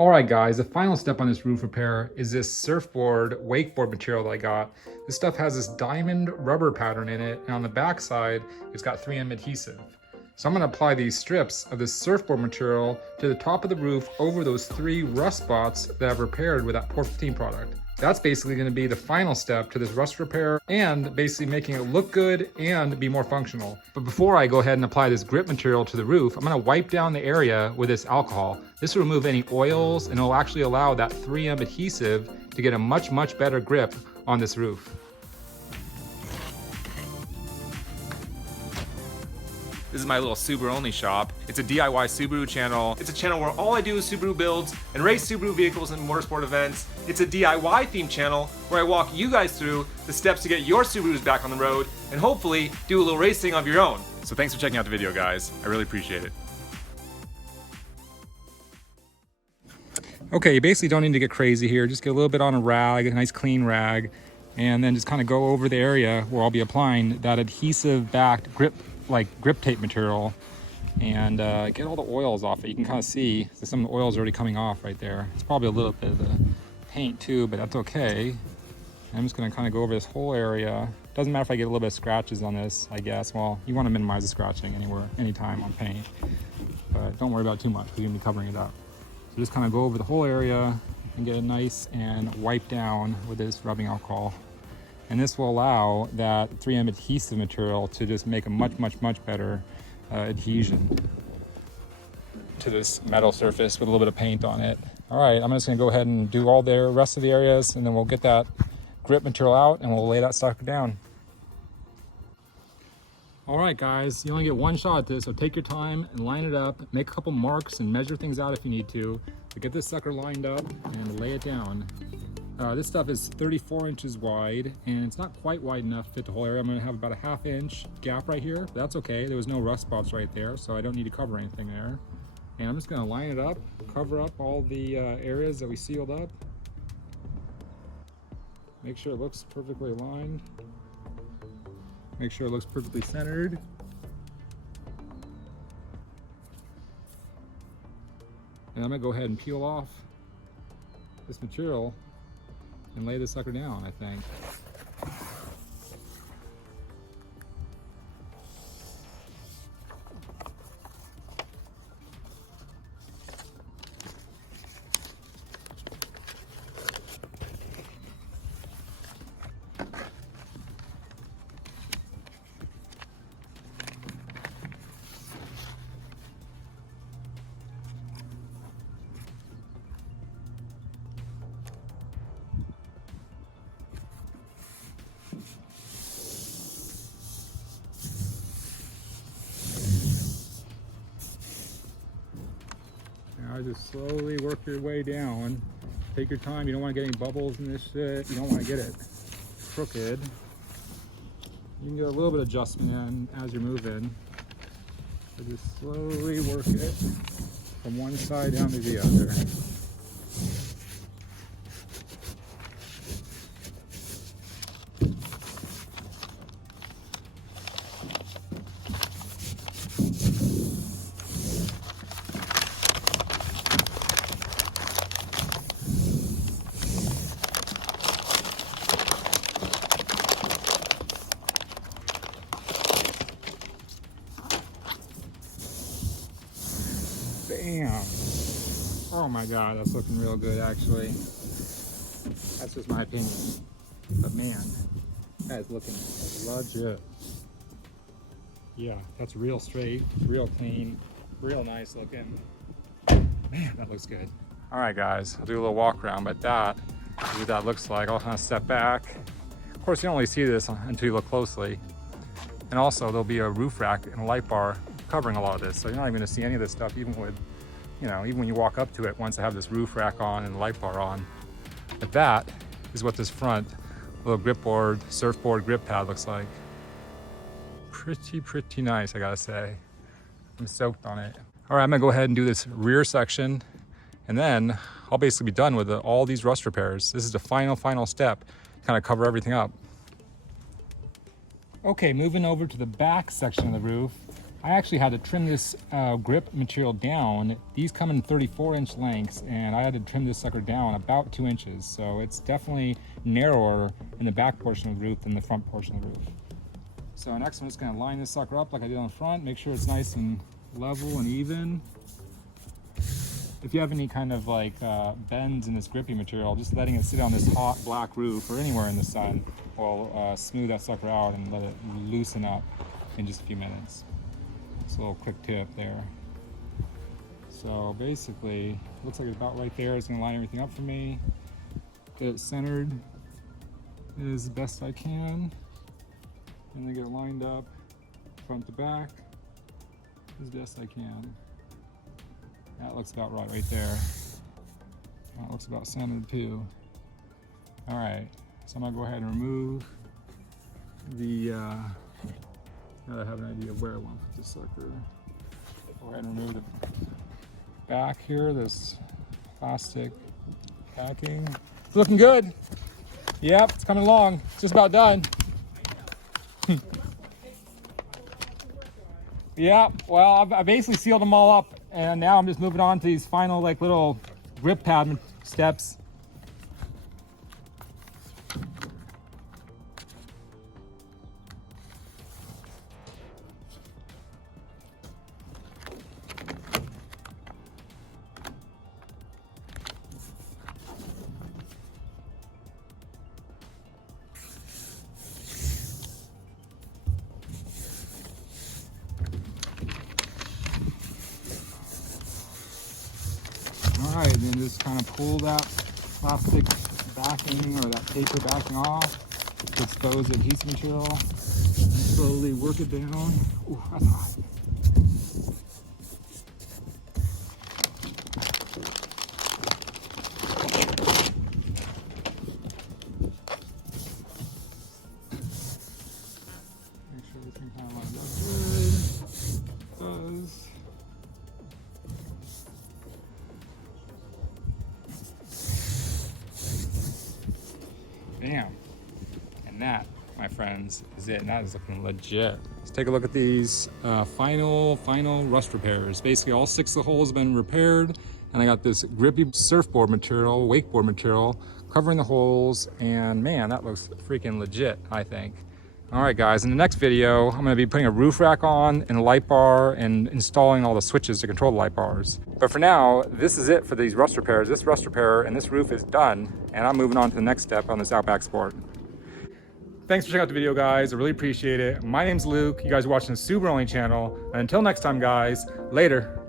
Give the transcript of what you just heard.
All right, guys, the final step on this roof repair is this surfboard wakeboard material that I got. This stuff has this diamond rubber pattern in it, and on the back side, it's got 3M adhesive. So I'm gonna apply these strips of this surfboard material to the top of the roof over those 3 rust spots that I've repaired with that Port 15 product. That's basically gonna be the final step to this rust repair and basically making it look good and be more functional. But before I go ahead and apply this grip material to the roof, I'm gonna wipe down the area with this alcohol. This will remove any oils and it'll actually allow that 3M adhesive to get a much better grip on this roof. This is my little Subaru only shop. It's a DIY Subaru channel. It's a channel where all I do is Subaru builds and race Subaru vehicles in motorsport events. It's a DIY themed channel where I walk you guys through the steps to get your Subarus back on the road and hopefully do a little racing of your own. So thanks for checking out the video, guys. I really appreciate it. Okay, you basically don't need to get crazy here. Just get a little bit on a rag, a nice clean rag, and then just kind of go over the area where I'll be applying that adhesive backed grip tape material and get all the oils off it. You can kind of see that some of the oils are already coming off right there. It's probably a little bit of the paint too, but that's okay. I'm just gonna kind of go over this whole area. Doesn't matter if I get a little bit of scratches on this, I guess. Well, you want to minimize the scratching anytime on paint, but don't worry about it too much because you're gonna be covering it up. So just kind of go over the whole area and get it nice and wipe down with this rubbing alcohol. And this will allow that 3M adhesive material to just make a much better adhesion to this metal surface with a little bit of paint on it. All right, I'm just gonna go ahead and do all the rest of the areas and then we'll get that grip material out and we'll lay that sucker down. All right, guys, you only get one shot at this, so take your time and line it up, make a couple marks and measure things out if you need to. But get this sucker lined up and lay it down. This stuff is 34 inches wide and it's not quite wide enough to fit the whole area. I'm gonna have about a 1/2 inch gap right here. That's okay, there was no rust spots right there, so I don't need to cover anything there. And I'm just gonna line it up, cover up all the areas that we sealed up. Make sure it looks perfectly aligned. Make sure it looks perfectly centered. And I'm gonna go ahead and peel off this material and lay this sucker down, I think. Now just slowly work your way down. Take your time, you don't want to get any bubbles in this shit. You don't want to get it crooked. You can get a little bit of adjustment in as you're moving. So just slowly work it from one side down to the other. Bam! Oh my god, that's looking real good actually. That's just my opinion. But man, that is looking legit. Yeah, that's real straight, real clean, real nice looking. Man, that looks good. Alright guys, I'll do a little walk around, but that is what that looks like. I'll kind of step back. Of course, you don't really see this until you look closely. And also, there'll be a roof rack and a light bar covering a lot of this, so you're not even going to see any of this stuff, even with, even when you walk up to it. Once I have this roof rack on and the light bar on. But that is what this front little grip board, surfboard grip pad looks like. Pretty nice, I gotta say. I'm stoked on it. All right, I'm gonna go ahead and do this rear section, and then I'll basically be done with all these rust repairs. This is the final step, kind of cover everything up. Okay, moving over to the back section of the roof. I actually had to trim this grip material down. These come in 34-inch lengths, and I had to trim this sucker down about 2 inches. So it's definitely narrower in the back portion of the roof than the front portion of the roof. So next I'm just gonna line this sucker up like I did on the front, make sure it's nice and level and even. If you have any kind of like bends in this grippy material, just letting it sit on this hot black roof or anywhere in the sun will smooth that sucker out and let it loosen up in just a few minutes. It's a little quick tip there. So basically, looks like it's about right there. It's gonna line everything up for me. Get it centered as best I can. And then get it lined up front to back as best I can. That looks about right there. That looks about centered too. All right, so I'm gonna go ahead and remove the, now that I have an idea of where I want to put this sucker. Go ahead and remove the back here, this plastic backing. It's looking good. Yep, it's coming along. It's just about done. Yeah, well, I basically sealed them all up, and now I'm just moving on to these final like little grip pad steps. All right, then just kind of pull that plastic backing or that paper backing off to expose the adhesive material and slowly work it down. Ooh, that's hot. Make sure everything kind of lines up good. It does. Bam. And that, my friends, is it. And that is looking legit. Let's take a look at these final rust repairs. Basically all 6 of the holes have been repaired, and I got this grippy surfboard material, wakeboard material, covering the holes, and man, that looks freaking legit, I think. All right, guys, in the next video, I'm gonna be putting a roof rack on and a light bar and installing all the switches to control the light bars. But for now, this is it for these rust repairs. This rust repair and this roof is done, and I'm moving on to the next step on this Outback Sport. Thanks for checking out the video, guys. I really appreciate it. My name's Luke. You guys are watching the Subaru Only channel. And until next time, guys, later.